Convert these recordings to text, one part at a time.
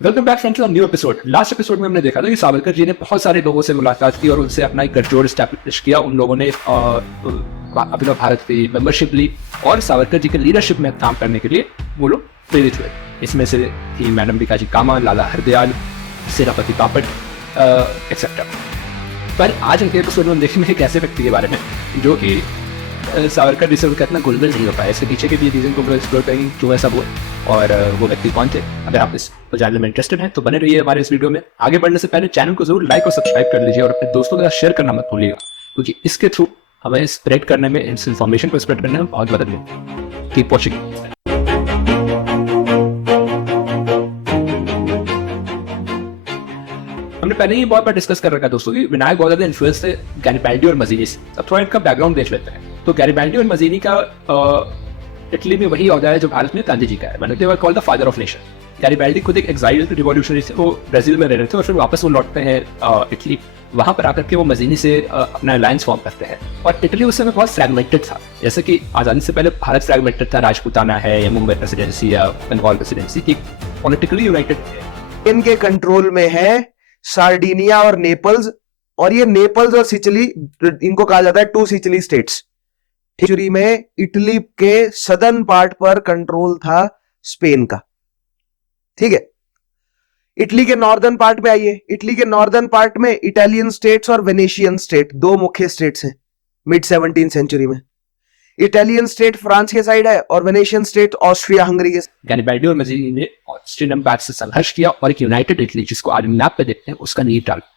Welcome back friends, new episode. Last episode में हमने देखा था कि सावरकर जी ने बहुत सारे लोगों से मुलाकात की और उनसे अपना एक गठजोड़ स्टैब्लिश किया। उन लोगों ने अभिनव भारत की मेंबरशिप ली और सावरकर जी के लीडरशिप में काम करने के लिए वो लोग प्रेरित हुए। इसमें से थी मैडम भिकाजी कामा, लाला हरदयाल, सेनापति बापट एक्सेट्रा। पर आज के एपिसोड में हम देखेंगे एक ऐसे व्यक्ति के बारे में जो कि सावरकर जी से उनका इतना घुलमिल नहीं हो पाया। इसके पीछे के भी रीजन को एक्सप्लोर करेंगे क्यों ऐसा हुआ और वो व्यक्ति कौन थे। अगर आप इस जानने में इंटरेस्टेड हैं तो बने रहिए हमारे इस वीडियो में। आगे बढ़ने से पहले चैनल को जरूर लाइक और सब्सक्राइब कर लीजिए और अपने दोस्तों के साथ शेयर करना मत भूलिएगा, क्योंकि इसके थ्रू हमें स्प्रेड करने में, इस इन्फॉर्मेशन को स्प्रेड करने में बहुत मदद मिलेगी। Keep watching. हमने पहले ही बहुत बार डिस्कस कर रखा है दोस्तों कि विनायक बहुत ज्यादा इन्फ्लुएंस थे गैरिबाल्डी और मजीनी से। अब थोड़ा इनका बैकग्राउंड देख लेते हैं। तो गैरिबाल्डी और मजीनी का इटली में वही औहदा है जो भारत में गांधी जी का है। They were called the father of nation. Garibaldi खुद एक एक्साइल्ड रिवॉल्यूशनरी थे, वो ब्राजील में रह रहे थे और फिर वापस वो लौटते हैं इटली। वहां पर आकर के वो मजीनी से अपना अलायंस फॉर्म करते हैं। और इटली उस समय बहुत फ्रैगमेंटेड था, जैसे कि आजादी से पहले भारत फ्रैगमेंटेड था। राजपूताना है या मुंबई प्रेसिडेंसी या बंगाल प्रेसिडेंसी की पॉलिटिकली यूनाइटेड इनके कंट्रोल में है सार्डिनिया और नेपल्स। और ये नेपल्स और सिचिली, इनको कहा जाता है टू सिचिली स्टेट्स। हिस्ट्री में इटली के सदर्न पार्ट पर कंट्रोल था स्पेन का। ठीक है, इटली के नॉर्दर्न पार्ट में आइए। इटली के नॉर्दर्न पार्ट में इटालियन स्टेट्स और वेनेशियन स्टेट दो मुख्य स्टेट्स हैं मिड 17th सेंचुरी में। इटालियन स्टेट फ्रांस के साइड है और वेनेशियन स्टेट ऑस्ट्रिया हंगरी के। गैरिबाल्डी और मजीनी ने ऑस्ट्रियन एम्पायर से संघर्ष किया और एक यूनाइटेड इटली, जिसको आज मैप पे देखते हैं, उसका नींव डाला।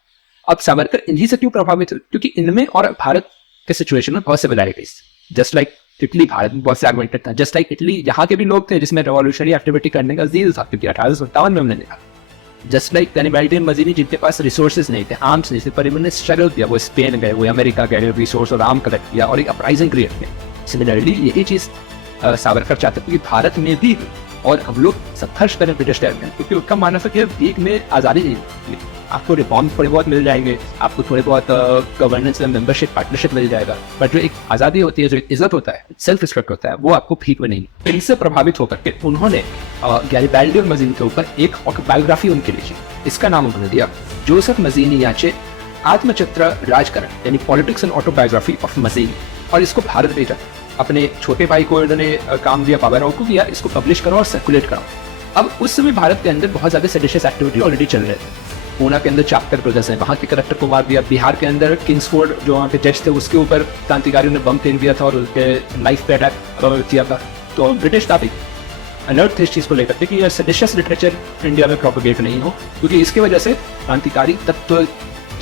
अब सावरकर इन्हीं से क्यों प्रभावित हुए? क्योंकि इनमें और भारत के सिचुएशन में बहुत similarities. Just like Italy Bharat में बहुत फ्रैगमेंटेड था, जस्ट लाइक इटली यहाँ के भी लोग थे जिसमें रेवोल्यूशनरी एक्टिविटी करने का ज़ील था, क्योंकि 1857 में हमने देखा। जस्ट लाइक गैरिबाल्डी और मजीनी जिनके पास रिसोर्सेज नहीं थे, आर्म्स नहीं थे, पर इन्होंने स्ट्रगल किया। वो स्पेन गए, वो अमेरिका गए, रिसोर्स और आर्म कलेक्ट किया और एक अपराइजिंग क्रिएट किया। सिमिलरली यही चीज सावरकर चाहते थे कि भारत में भी और हम लोग संघर्ष करें ब्रिटिश टाइम में, क्योंकि उनका मानना था कि एक में आज़ादी नहीं, आपको रिफॉर्म थोड़े बहुत मिल जाएंगे, आपको थोड़े बहुत गवर्नेंस में मेंबरशिप पार्टनरशिप मिल जाएगा, बट जो एक आज़ादी होती है, जो इज्जत होता है, सेल्फ रिस्पेक्ट होता है, वो आपको फीक में नहीं। इनसे प्रभावित होकर के उन्होंने गैरिबाल्डी और मजीनी के ऊपर एक ऑटोबायोग्राफी उनकी लिखी। इसका नाम उन्होंने दिया जोसेफ मजीनी याचे आत्मचित्र राजकरण, यानी पॉलिटिक्स एंड ऑटोबायोग्राफी ऑफ मजीनी। और इसको भारत भेजा। अपने छोटे भाई को इन्होंने काम दिया, बाबूराव को किया, इसको पब्लिश करो और सर्कुलेट कराओ। अब उस समय भारत के अंदर बहुत ज्यादा सेडिशियस एक्टिविटी ऑलरेडी चल रहे थे। पूना के अंदर चाप्टर ब्रदर्स हैं, वहाँ के कलेक्टर को मार दिया। बिहार के अंदर किंग्सफोर्ड जो वहाँ के जज थे, उसके ऊपर क्रांतिकारियों ने बम फेंक दिया था और उसके लाइफ पे अटैक किया था। तो ब्रिटिश काफी अलर्ट थे इस चीज को लेकर के कि सेडिशियस लिटरेचर इंडिया में प्रोपेगेट नहीं हो, क्योंकि इसकी वजह से क्रांतिकारी तत्व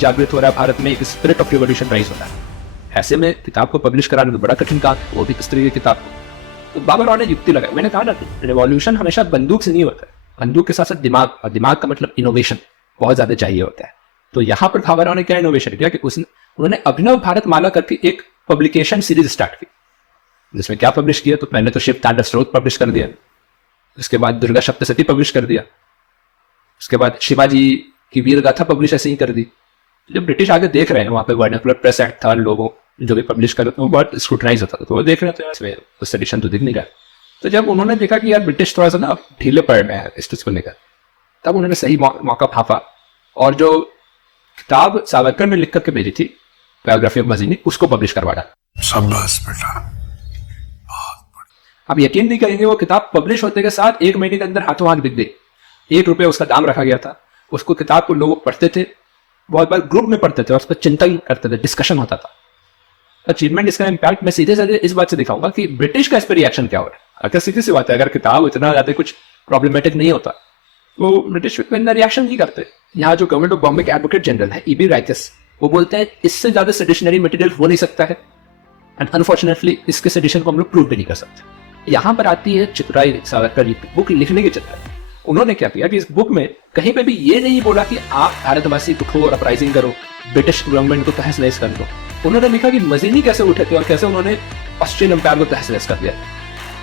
जागृत हो रहा है भारत में, एक स्पिरिट ऑफ रिवोल्यूशन राइज हो रहा है। ऐसे में किताब को पब्लिश कराना तो बड़ा कठिन काम, वो भी इस तरह की किताब को। तो बाबूराव ने युक्ति लगाई। मैंने कहा ना, रिवॉल्यूशन हमेशा बंदूक से नहीं होता है, बंदूक के साथ साथ दिमाग, और दिमाग का मतलब इनोवेशन बहुत ज्यादा चाहिए होता है। तो यहाँ पर बाबूराव ने क्या इनोवेशन किया कि उन्होंने अभिनव भारत माला करके एक पब्लिकेशन सीरीज स्टार्ट की, जिसमें क्या पब्लिश किया, तो पहले तो शिव तांडव स्रोत पब्लिश कर दिया, उसके बाद दुर्गा सप्तशती पब्लिश कर दिया, उसके बाद शिवाजी की वीर गाथा पब्लिश ऐसे ही कर दी। जब ब्रिटिश आगे देख रहे हैं, वहाँ पे वर्नाकुलर प्रेस एक्ट था, लोगों जो भी पब्लिश कर रहे थे वो बहुत स्क्रूटनाइज होता था, तो वो देख रहे थे इसमें उस एडिशन तो दिख नहीं रहा। तो जब उन्होंने देखा कि यार ब्रिटिश थोड़ा सा ना ढीले पड़ रहे हैं इस चीज को लेकर, तब उन्होंने सही मौका भांपा और जो किताब सावरकर ने लिख करके भेजी थी, बायोग्राफी ऑफ मजीनी, उसको पब्लिश करवा डाला। शाबाश बेटा। आप यकीन नहीं करेंगे, वो किताब पब्लिश होते के साथ 1 महीने के अंदर हाथों हाथ बिक गई। 1 रुपये उसका दाम रखा गया था। उसको किताब को लोग पढ़ते थे, बहुत बार ग्रुप में पढ़ते थे और उस पर चिंतन करते थे, डिस्कशन होता था। अचीवमेंट, इसका इम्पैक्ट मैं सीधे सीधे इस बात से दिखाऊंगा कि ब्रिटिश का इस पर रिएक्शन क्या हो रहा है। अगर सीधी सी बात है, अगर किताब इतना ज्यादा कुछ प्रॉब्लमेटिक नहीं होता तो ब्रिटिश पे इतना रिएक्शन नहीं करते। यहाँ जो गवर्नमेंट ऑफ बॉम्बे के एडवोकेट जनरल है E.B. राइकस, वो बोलते हैं इससे ज्यादा सेडिशनरी मटेरियल हो नहीं सकता है, एंड अनफॉर्चुनेटली इसके सेडिशन को हम लोग प्रूव भी नहीं कर सकते। यहाँ पर आती है चतुराई सावरकर जी की बुक लिखने की चतुराई। उन्होंने क्या किया कि इस बुक में कहीं पे भी ये नहीं बोला कि आप भारतवासी उठो और अपराइजिंग करो, ब्रिटिश गवर्नमेंट को तहस नहस कर दो। उन्होंने लिखा कि मजीनी कैसे उठे थे और कैसे उन्होंने ऑस्ट्रियन एम्पायर को तहस नहस कर दिया।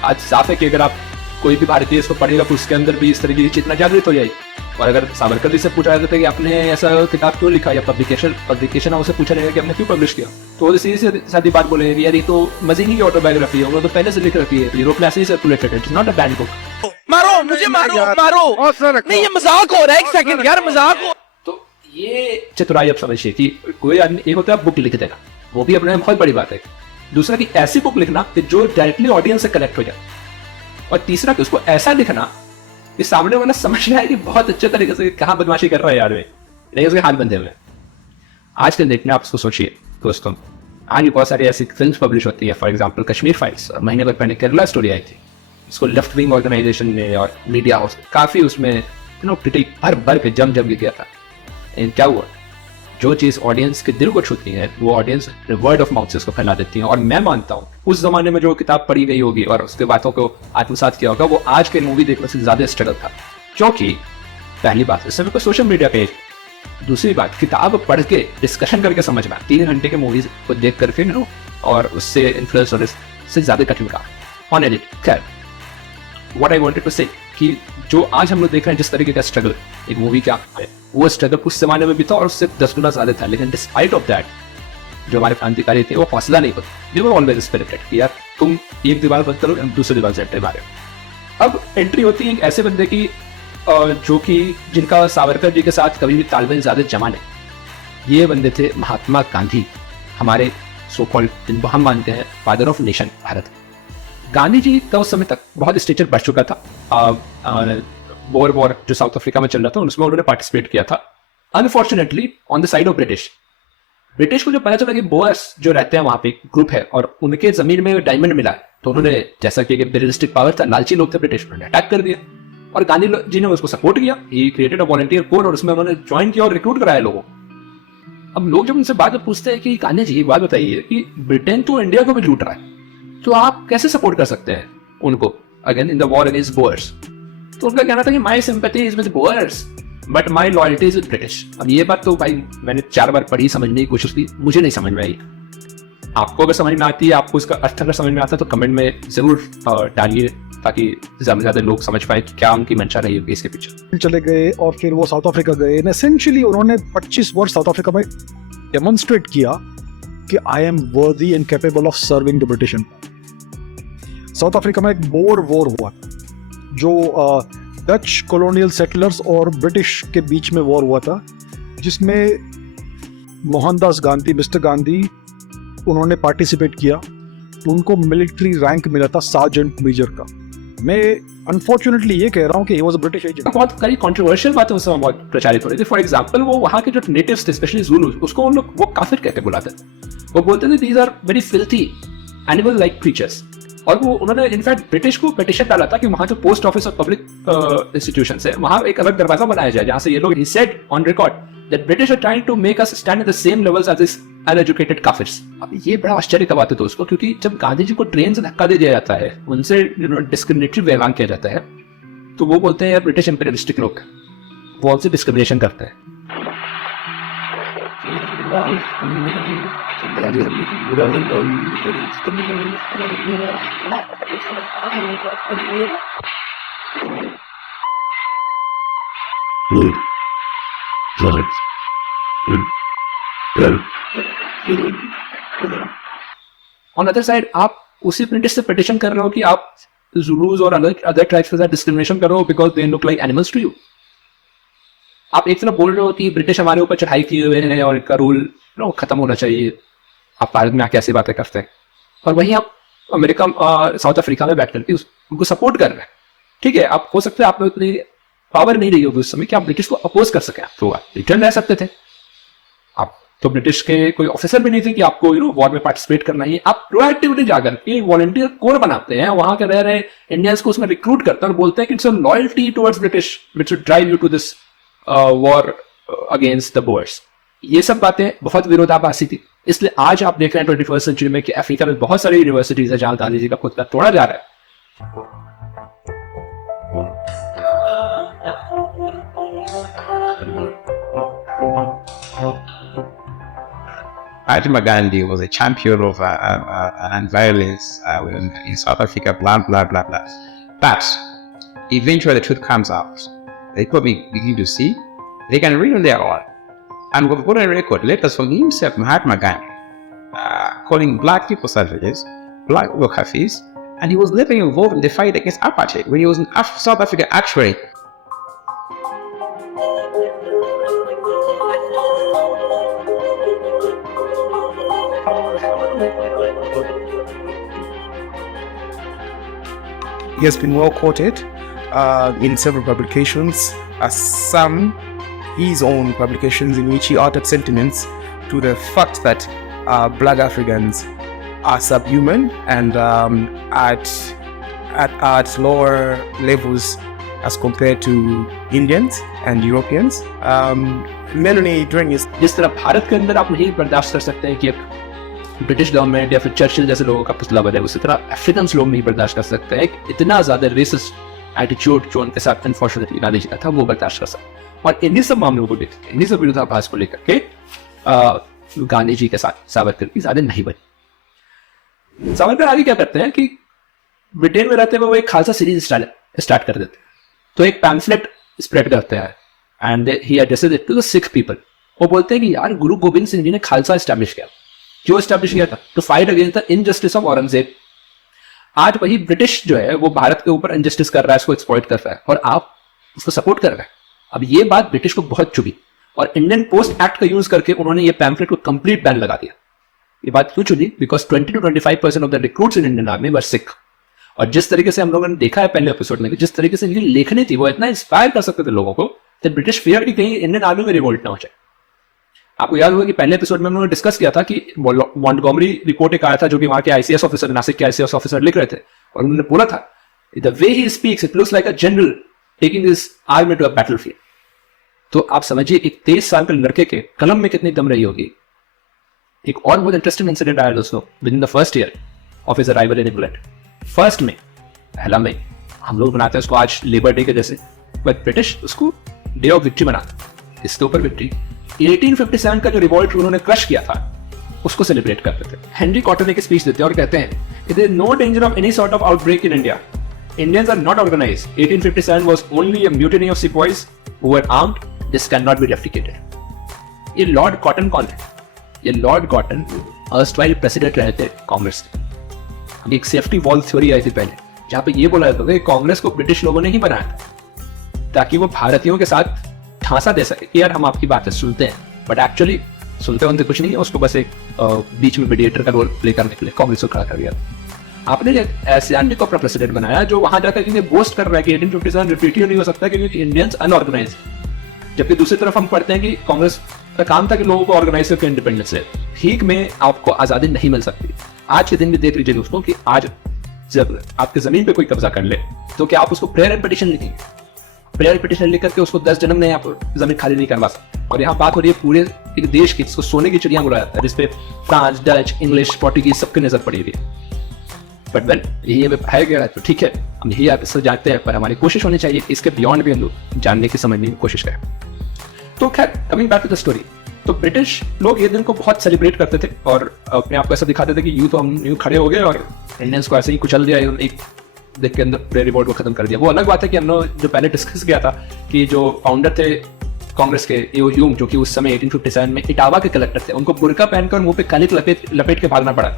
आज साफ है कि अगर आप कोई भी भारतीय इसको पढ़ेगा तो उसके अंदर भी इस तरह की चेतना जागृत हो जाएगी। और अगर सावरकर जी से पूछा जाता था कि आपने ऐसा किताब क्यों लिखा, या पब्लिकेशन हाउस से पूछा जाएगा कि आपने क्यों पब्लिश किया, तो वो सीधी सादी बात बोलेंगे यार ये तो मजीनी की ऑटोबायोग्राफी है, उन्होंने तो पहले से लिख रखी है, यूरोप में ऐसे ही सर्कुलेटेड है, it's not a bad book. मुझे मारो मारो नहीं, ये मजाक हो रहा है, एक सेकंड यार, मजाक हो। तो ये चतुराई आप समझिए कि कोई आदमी, एक होता है बुक लिख देगा, वो भी अपने में बहुत बड़ी बात है। दूसरा कि ऐसी बुक लिखना कि जो डायरेक्टली ऑडियंस से कनेक्ट हो जाए, और तीसरा कि उसको ऐसा लिखना कि सामने वाला समझ में आए कि बहुत अच्छे तरीके से कहाँ बदमाशी कर रहा है यार वे, नहीं उसके हाथ बंधे हुए। आजकल देखना आप उसको सोचिए दोस्तों, आज भी बहुत सारी ऐसी फिल्म पब्लिश होती है, फॉर एग्जाम्पल कश्मीर फाइल्स, और महीने भर पहले केरला स्टोरी आई थी, इसको लेफ्ट विंग ऑर्गेनाइजेशन ने और मीडिया हाउस काफी उसमें क्रिटिक भर भर के जम के किया था। लेकिन क्या हुआ, जो चीज ऑडियंस के दिल को छूती है वो ऑडियंस वर्ड ऑफ माउथ से उसको फैला देती है। और मैं मानता हूँ उस जमाने में जो किताब पढ़ी गई होगी और उसके बातों को आत्मसात किया होगा, वो आज के मूवी देखने से ज्यादा स्ट्रगल था। क्योंकि पहली बात इस समय कोई सोशल मीडिया पे, दूसरी बात किताब पढ़ के डिस्कशन करके समझना, 3 घंटे के मूवीज को देख कर फिर और उससे इन्फ्लुएंस होने से ज्यादा कठिन काम ऑन एडिट। खैर, व्हाट आई वांटेड टू से कि जो आज हम लोग देख रहे हैं जिस तरीके का स्ट्रगल एक मूवी का है, वो स्ट्रगल उस जमाने में भी था और उससे 10 गुना ज्यादा था। लेकिन डिस्पाइट ऑफ दैट जो हमारे क्रांतिकारी थे वो हौसला नहीं होता, दे वर ऑलवेज स्पिरिटेड कि यार तुम एक दीवार बंद करो, हम दूसरी दीवार से एंट्री मारे। अब एंट्री होती है एक ऐसे बंदे की जो कि जिनका सावरकर जी के साथ कभी भी तालमेल ज्यादा जमा नहीं। ये बंदे थे महात्मा गांधी, हमारे सो कॉल्ड जिनको हम मानते हैं father of nation Bharat. Gandhi ji का उस समय तक बहुत स्टेचर बढ़ चुका था। बोर वॉर जो साउथ अफ्रीका में चल रहा था उसमें उन्होंने पार्टिसिपेट किया था, unfortunately on the side of British. British को जो पता चला कि बोअर्स जो रहते हैं वहां पे ग्रुप है और उनके जमीन में डायमंड मिला है, तो उन्होंने, जैसा कि इम्पीरियलिस्टिक पावर था, लालची लोग थे ब्रिटिश, उन्होंने अटैक कर दिया और गांधी जी ने उसको सपोर्ट किया। He created a volunteer core और उसमें उन्होंने ज्वाइन किया और रिक्रूट कराया लोगों। अब लोग जब उनसे बात पूछते हैं कि गांधी जी बात बताइए कि ब्रिटेन तो इंडिया को भी लूट रहा है, तो आप कैसे सपोर्ट कर सकते हैं उनको again in the war against Boers? तो उनका कहना था कि my sympathy is with Boers but my loyalty is with British. अब ये बात तो भाई मैंने 4 बार पढ़ी, समझने की कोशिश की, मुझे नहीं समझ में आई। आपको अगर समझ में आती है, आपको इसका अर्थ अगर समझ में आता है तो कमेंट में जरूर डालिए ताकि ज्यादा से ज्यादा लोग समझ पाए कि क्या उनकी मंशा रही होगी इसके पीछे। चले गए और फिर वो साउथ अफ्रीका गए। एसेंशियली उन्होंने 25 वर्ष साउथ अफ्रीका में डेमोन्स्ट्रेट किया कि I am worthy and capable of serving the British empire. South Africa में एक बोर वॉर हुआ जो डच कॉलोनियल सेटलर्स और ब्रिटिश के बीच में वॉर हुआ था, जिसमें मोहनदास गांधी, मिस्टर गांधी, उन्होंने पार्टिसिपेट किया। उनको मिलिट्री रैंक मिला था सार्जेंट मेजर का। मैं अनफॉर्चुनेटली ये कह रहा हूँ कि he was a British agent. बहुत कई कंट्रोवर्शियल बातें उस समय बहुत प्रचारित हो रही थी। फॉर एग्जांपल वो वहाँ के जो नेटिव्स थे, स्पेशली ज़ुलू, उसको उन लोग वो काफिर कहते बुलाते थे। वो बोलते थे these are very filthy animal like creatures. और वो उन्होंने इनफैक्ट ब्रिटिश को पिटीशन डाला था कि वहाँ जो पोस्ट ऑफिस और पब्लिक इंस्टीट्यूशंस है वहाँ एक अलग दरवाजा बनाया जाए जहाँ से ये लोग, he said on record that British are trying to make us stand at the same levels as this uneducated kafirs। अब ये बड़ा आश्चर्य का बात है दोस्तों, क्योंकि जब गांधी जी को ट्रेन से धक्का दे दिया जाता है, उनसे डिस्क्रिमिनेटरी व्यवहार किया जाता है, तो वो बोलते हैं ब्रिटिश इंपीरियलिस्टिक लोग, वो हमसे डिस्क्रिमिनेशन करते हैं। ऑन अदर साइड आप उसी ब्रिटिश से पिटिशन कर रहे हो कि आप ज़ुलूस और अदर ट्राइब्स के साथ डिस्क्रिमिनेशन कर रहे हो because they look like animals to you. आप एक तरफ बोल रहे हो कि ब्रिटिश हमारे ऊपर चढ़ाई किए हुए हैं और इनका रूल खत्म होना चाहिए, आप भारत में आके ऐसी बातें करते हैं, और वहीं आप अमेरिका साउथ अफ्रीका में बैठ करके उनको सपोर्ट कर रहे हैं। ठीक है, आप हो सकता है आप में उतनी पावर नहीं रही होगी उस समय कि आप ब्रिटिश को अपोज कर सके, तो आप रिटर्न रह सकते थे। आप तो ब्रिटिश के कोई ऑफिसर भी नहीं थे कि आपको वॉर में पार्टिसिपेट करना ही। आप प्रोएक्टिवली जाकर के वॉलंटियर कोर बनाते हैं, वहां के रह रहे इंडियंस को उसमें रिक्रूट करते हैं और बोलते हैं कि it's a loyalty towards British which will drive you to this war against the Boers. ये सब बातें बहुत विरोधाभासी थी। इसलिए आज आप देख रहे हैं 21st सेंचुरी में कि अफ्रीका में बहुत सारी यूनिवर्सिटीज है जहां गांधी जी का पुतला तोड़ा जा रहा है। Mahatma Gandhi was a champion of non-violence in South Africa, blah, blah, blah, blah. But eventually the truth comes out. They probably begin to see. They can read on their own. And we've got a record, letters from himself, Mahatma Gandhi, calling black people savages, black people kafirs, and he was never involved in the fight against apartheid when he was in South Africa actually. He has been well quoted in several publications, some his own publications, in which he uttered sentiments to the fact that Black Africans are subhuman and at lower levels as compared to Indians and Europeans. Melanie, during his जिस तरह भारत के अंदर आप नहीं बर्दाश्त कर सकते हैं कि एक ब्रिटिश गवर्नमेंट या फिर चर्चिल जैसे लोगों का पुतला बने, उसी तरह अफ्रीकन लोग नहीं बर्दाश्त कर सकते हैं इतना ज्यादा रेसिस्ट एटीट्यूड जो उनके साथ अनफॉर्चुनेटली गांधी जी का था, वो बर्दाश्त कर सकते। और इन्हीं सब मामलों को लेकर, इन्हीं सब विरोधाभास को लेकर के गांधी जी के साथ सावरकर की ज्यादा नहीं बनी। सावरकर आगे क्या करते हैं कि ब्रिटेन में रहते हुए वो एक खालसा सीरीज स्टार्ट कर देते हैं। तो एक पैम्फलेट स्प्रेड करते हैं and he addresses it to the Sikh people. वो बोलते हैं कि यार गुरु गोविंद सिंह जी ने खालसा एस्टैब्लिश किया। क्यों एस्टैब्लिश किया था? To fight against the injustice of Aurangzeb. आज वही ब्रिटिश जो है वो भारत के ऊपर इनजस्टिस कर रहा है, इसको एक्सप्लॉइट कर रहा है और आप उसको सपोर्ट कर रहे हैं। अब ये बात ब्रिटिश को बहुत चुभी और इंडियन पोस्ट एक्ट का यूज करके उन्होंने ये पैम्फलेट को कंप्लीट बैन लगा दिया। ये बात क्यों चुनी? Because 20 to 25% of the recruits in Indian army were Sikh. और जिस तरीके से हम लोगों ने देखा है पहले एपिसोड में, जिस तरीके से इनकी लेखनी थी वो इतना इंस्पायर कर सकते थे लोगों को, तो ब्रिटिश फियर की कहीं इंडियन आर्मी में रिवोल्ट ना हो जाए। आपको याद होगा कि पहले एपिसोड में हम लोगों ने डिस्कस किया था कि मॉन्टगोमरी रिपोर्ट एक आया था जो कि वहां के आईसीएस ऑफिसर, नासिक के आईसीएस ऑफिसर लिख रहे थे और उन्होंने बोला था the way he speaks it looks like a general taking this army to a battlefield. तो आप समझिए एक 23 साल के लड़के के कलम में कितनी दम रही होगी। एक और बहुत इंटरेस्टिंग इंसिडेंट आया दोस्तों with in the first year of his arrival in England. First में, पहला मई, हम लोग बनाते हैं उसको आज लेबर डे के जैसे, बट ब्रिटिश उसको डे ऑफ विक्ट्री मनाते। इसके ऊपर विक्ट्री 1857 का जो रिवॉल्ट उन्होंने क्रश किया था उसको सेलिब्रेट करते थे। हेनरी कॉटन एक स्पीच देते हैं और कहते हैं there is no danger of any sort of outbreak in India. Indians are not organized. 1857 was only a mutiny of sepoys who were armed. This cannot be replicated. ये Lord cotton कौन है? ये Lord cotton erstwhile president रहे थे कांग्रेस के। एक safety wall theory आई थी पहले, जहां पे ये बोला जाता था कि कांग्रेस को ब्रिटिश लोगों ने ही बनाया था ताकि वो भारतीयों के साथ ठांसा दे सके कि यार हम आपकी बातें सुनते हैं, बट एक्चुअली सुनते उनते कुछ नहीं है, उसको बस एक बीच में मीडिएटर का रोल प्ले करने के लिए कांग्रेस को खड़ा कर दिया। आपने एशियान को अपना प्रेसिडेंट बनाया जो वहां जाकर इन्हें बोस्ट कर रहा है कि 1857 रिपीट ही नहीं हो सकता क्योंकि इंडियंस अनऑर्गेनाइज। जबकि दूसरी तरफ हम पढ़ते हैं कि कांग्रेस का काम था कि लोगों को ऑर्गेनाइज करके इंडिपेंडेंस है। ठीक में आपको आजादी नहीं मिल सकती। आज के दिन भी देख लीजिए दोस्तों कि आज जब आपकी जमीन पे कोई कब्जा कर ले तो क्या आप उसको प्रेयर एंड पिटीशन लिखेंगे? प्रेयर पिटीशन लिख करके उसको 10 जन्म में आप जमीन खाली नहीं करवा सकते। और यहाँ बात हो रही है पूरे एक देश की, जिसको सोने की चिड़िया बोला जाता है, जिसपे फ्रांस, डच, इंग्लिश, पोर्टुगीज सबकी नजर पड़ी हुई है। बट वेल यही हमें पढ़ाया गया है तो ठीक है, हम यही आप इससे जानते हैं, पर हमारी कोशिश होनी चाहिए इसके बियॉन्ड भी हम लोग जानने की समझने की कोशिश करें। तो खैर coming back to the story, तो ब्रिटिश लोग ये दिन को बहुत सेलिब्रेट करते थे और अपने आप को ऐसा दिखाते थे कि यूं तो हम यूं खड़े हो गए और इंडियंस को ऐसे ही कुचल दिया, एक देख के अंदर प्रेयर रिवॉर्ड को खत्म कर दिया। वो अलग बात है कि हमने जो पहले डिस्कस किया था कि जो फाउंडर थे कांग्रेस के ह्यूम, जो कि उस समय 1857 में इटावा के कलेक्टर थे, उनको बुर्का पहनकर मुंह पे कालिक लपेट के भागना पड़ा।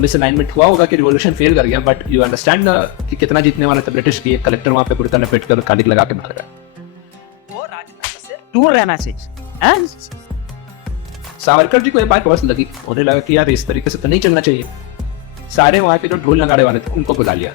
मिसअलाइनमेंट हुआ होगा कि रिवॉल्यूशन फेल कर गया, बट यू अंडरस्टैंड कि कितना जीतने वाला था ब्रिटिश की। कलेक्टर वहां पे बुर्का लपेट कर कालिक लगा के भाग रहा। वो राजनीति से दूर रहना चाहिए। सावरकर जी को ये बात बहुत लगी, उन्हें लगा कि यार इस तरीके से तो नहीं चलना चाहिए। सारे वहां के जो ढोल नगाड़े वाले थे उनको बुला लिया।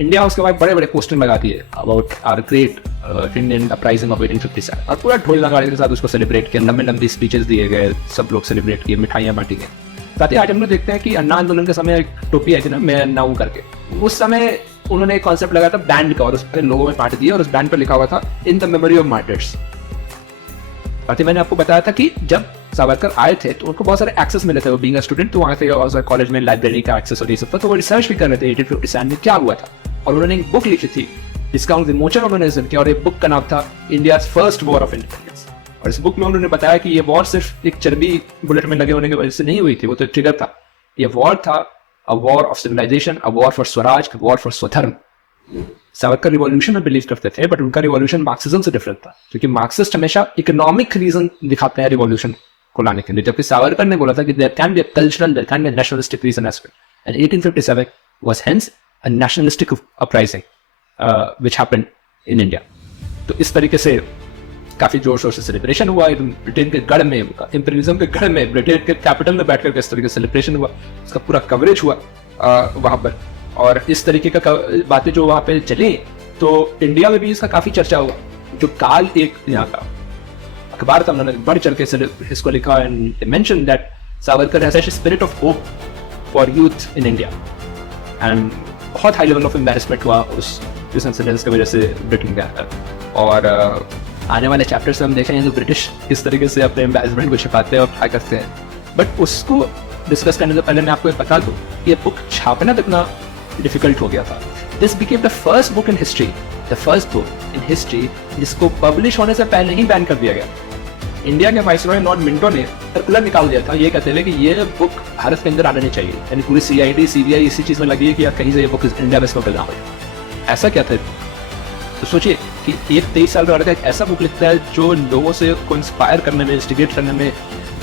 इंडिया उसके बाद बड़े बड़े पोस्टर लगा दिए about our great Indian uprising of 1857 और पूरा ढोल नगाड़े के साथ उसको सेलिब्रेट किया। लंबे लंबी स्पीचेस दिए गए, सब लोग सेलिब्रेट किए, मिठाइयां बांटी गई। साथ ही आज हम लोग देखते हैं कि अन्ना आंदोलन के समय एक टोपी आई थी ना, मैं अन्ना हूं करके, उस समय उन्होंने एक कॉन्सेप्ट लगाया था बैंड का और उस पर लोगों में बांट दिया और उस बैंड पर लिखा हुआ था इन द मेमोरी ऑफ मार्टिर्स। साथ ही मैंने आपको बताया था कि जब सावरकर आए थे तो उनको बहुत सारे एक्सेस मिले थे, वो बीइंग अ स्टूडेंट, तो वहां से कॉलेज में लाइब्रेरी का एक्सेस और ये सब था, तो वो रिसर्च भी कर रहे थे 1857 में क्या हुआ था। और उन्होंने एक बुक लिखी थी जिसका विमोचन उन्होंने किया और ये बुक का नाम था India first war of independence. और इस बुक में उन्होंने बताया कि ये वॉर सिर्फ एक चर्बी बुलेट में लगे होने की वजह से नहीं हुई थी, वो तो ट्रिगर था। ये वॉर था a war of civilization, a war for swaraj, a war for swadharma. Savarkar revolution में बिलीव करते थे, बट उनका रिवॉल्यूशन मार्क्सिज्म से डिफरेंट था, क्योंकि मार्क्सिस्ट हमेशा इकोनॉमिक रीजन दिखाते हैं रिवॉल्यूशन को लाने के लिए, जबकि सावरकर ने बोला था कि there can be a cultural, there can be a nationalistic region as well. And 1857 was hence a nationalistic uprising which happened in India. तो इस तरीके से काफी जोर शोर से सेलिब्रेशन हुआ ब्रिटेन के गढ़ में, इंपीरियलिज्म के गढ़ में, ब्रिटेन के कैपिटल में बैठकर के इस तरीके से सेलिब्रेशन हुआ, उसका पूरा कवरेज हुआ वहां पर। और इस तरीके का बातें जो वहां पे चली, तो इंडिया में भी इसका काफी चर्चा हुआ। जो काल एक यहाँ का अखबार था, उन्होंने बढ़ चढ़ के इसको लिखा and mention that Savarkar has such a spirit of hope for youth in India. And बहुत हाई लेवल ऑफ एम्बैरेसमेंट हुआ उस इंसिडेंट्स की वजह से ब्रिटेन के अंदर। और आने वाले चैप्टर्स में हम देखेंगे तो ब्रिटिश किस तरीके से अपने एम्बैरेसमेंट को छिपाते हैं और क्या करते हैं। बट उसको डिस्कस करने से पहले मैं आपको बता दूं, ये बुक छापना कितना डिफिकल्ट हो गया था। This became the first book in history, the first book in history जिसको पब्लिश होने से पहले ही बैन कर दिया गया। इंडिया के वाइसरॉय लॉर्ड मिंटो ने सर्कुलर निकाल दिया था, ये कहते थे कि ये बुक भारत के अंदर आना नहीं चाहिए। यानी पूरी CID CBI इसी चीज में लगी है कि यार कहीं से ये बुक इंडिया में स्मगल ना हो। ऐसा क्या था? तो सोचिए कि एक 23 साल का लड़का एक ऐसा बुक लिखता है जो लोगों से को इंस्पायर करने में, इंस्टिगेट करने में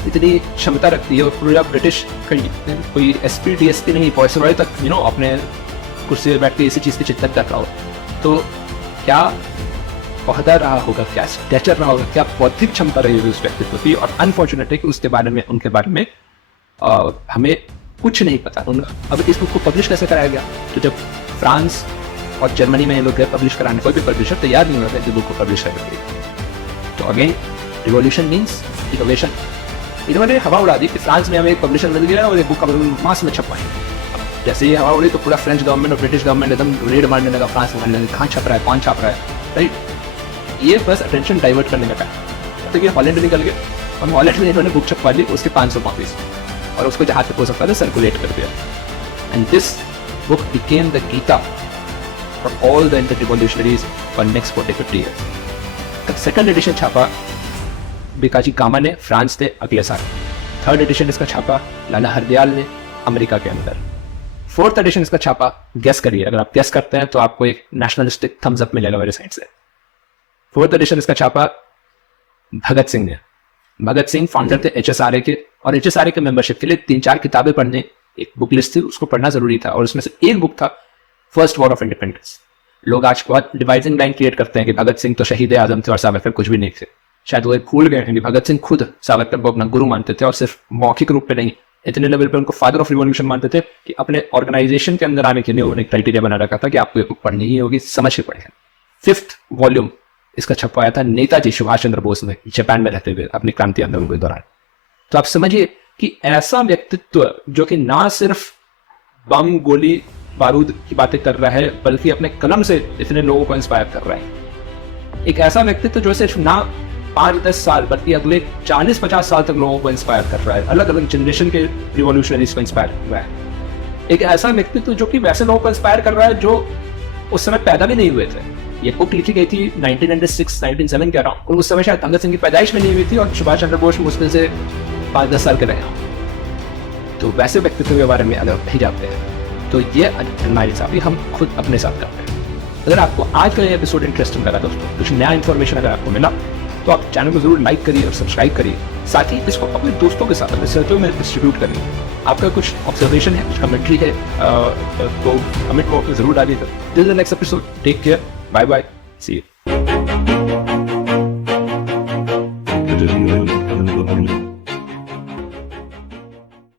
इतनी क्षमता रखती है। और पूरा ब्रिटिश कोई SP DSP नहीं, वाइसरॉय तक अपने कुर्सी पर बैठ के इसी चीज की चिंतन कर रहा हो, तो क्या ओहदा रहा होगा, क्या स्टेचर रहा होगा, क्या बौद्धिक क्षमता रही होगी उस व्यक्तित्व की। और अनफॉर्चुनेटली कि उनके बारे में हमें कुछ नहीं पता। अब इस बुक को पब्लिश कैसे कराया गया? तो जब फ्रांस और जर्मनी में ये लोग गए पब्लिश कराने, कोई भी पब्लिशर तैयार नहीं होता इस बुक को पब्लिश करने। तो अगेन रिवॉल्यूशन मीन्स इनोवेशन। इन्होंने हवा उड़ा दी कि फ्रांस में हमें एक पब्लिशर मिल गया और एक बुक मास में छपवाएंगे। जैसे ये हवा उड़ी तो पूरा फ्रेंच गवर्नमेंट और ब्रिटिश गवर्नमेंट एकदम रेड मारने लगा, फ्रांस में मारने लगा, कहाँ छप रहा है, कौन छाप रहा है, राइट। ये बस अटेंशन डाइवर्ट करने का काम। तो ये हॉलैंड निकल गए और हॉलैंड में इन्होंने बुक छपवा ली, उसके 500 कॉपीज, और उसको जहाँ तक हो सकता था सर्कुलेट कर दिया। And this book became the Gita for all the inter revolutionaries for next 40-50 years. Second edition छापा बीकाजी कामा ने फ्रांस से अगले साल। थर्ड एडिशन इसका छापा लाला हरदयाल ने अमेरिका के अंदर। फोर्थ एडिशन इसका छापा, गेस करिए, अगर आप गेस करते हैं तो आपको एक नेशनलिस्टिक थम्स अप मिलेगा मेरे साइड से। फोर्थ एडिशन इसका छापा भगत सिंह ने। भगत सिंह फाउंडर थे HSRA के, और HSRA के मेंबरशिप के लिए 3-4 किताबें पढ़ने, एक बुक लिस्ट थी, उसको पढ़ना जरूरी था। और उसमें से एक बुक था फर्स्ट वॉर ऑफ इंडिपेंडेंस। लोग आज बहुत डिवाइडिंग लाइन क्रिएट करते हैं कि भगत सिंह तो शहीद आजम थे और सावरकर कुछ भी नहीं थे। शायद वो भूल गए हैं कि भगत सिंह खुद सावरकर को अपना गुरु मानते थे, और सिर्फ मौखिक रूप पे नहीं, इतने लेवल पे उनको फादर ऑफ रिवॉल्यूशन मानते थे कि अपने ऑर्गेनाइजेशन के अंदर आने के लिए उन्होंने क्राइटेरिया बना रखा था कि आपको ये बुक पढ़नी ही होगी, समझ के पढ़ेगा। 5th वॉल्यूम इसका छपवाया था नेताजी सुभाष चंद्र बोस ने, जापान में रहते हुए अपनी क्रांति आंदोलन के दौरान। तो आप समझिए कि ऐसा व्यक्तित्व जो कि ना सिर्फ बम गोली बारूद की बातें कर रहा है, बल्कि अपने कलम से इतने लोगों को इंस्पायर कर रहा है। एक ऐसा व्यक्तित्व जो सिर्फ ना 5-10 साल बल्कि अगले 40-50 साल तक लोगों को इंस्पायर कर रहा है, अलग अलग जनरेशन के रिवॉल्यूशनरीज को इंस्पायर कर रहा है। एक ऐसा व्यक्तित्व जो कि वैसे लोगों को इंस्पायर कर रहा है जो उस समय पैदा भी नहीं हुए थे। ये बुक लिखी गई थी 1906-1907 के अराउंड, और उस समय शायद भगत सिंह की पैदाइश में नहीं हुई थी, और सुभाष चंद्र बोस मुश्किल से 5-10 साल के रहे। तो वैसे व्यक्तित्व के बारे में अगर नहीं जानते हैं तो ये हमारे हिसाब से हम खुद अपने साथ करते हैं। अगर आपको आज का ये एपिसोड इंटरेस्टिंग लगा दोस्तों, कुछ नया इन्फॉर्मेशन अगर आपको मिला, तो आप चैनल को जरूर लाइक करिए और सब्सक्राइब करिए। साथ ही इसको अपने दोस्तों के साथ, अपने सर्कल में डिस्ट्रीब्यूट करिए। आपका कुछ ऑब्जर्वेशन है, कुछ कमेंट्री है, तो कमेंट बॉक्स में जरूर डालिएगा। This is the next episode, take care, bye bye, see you.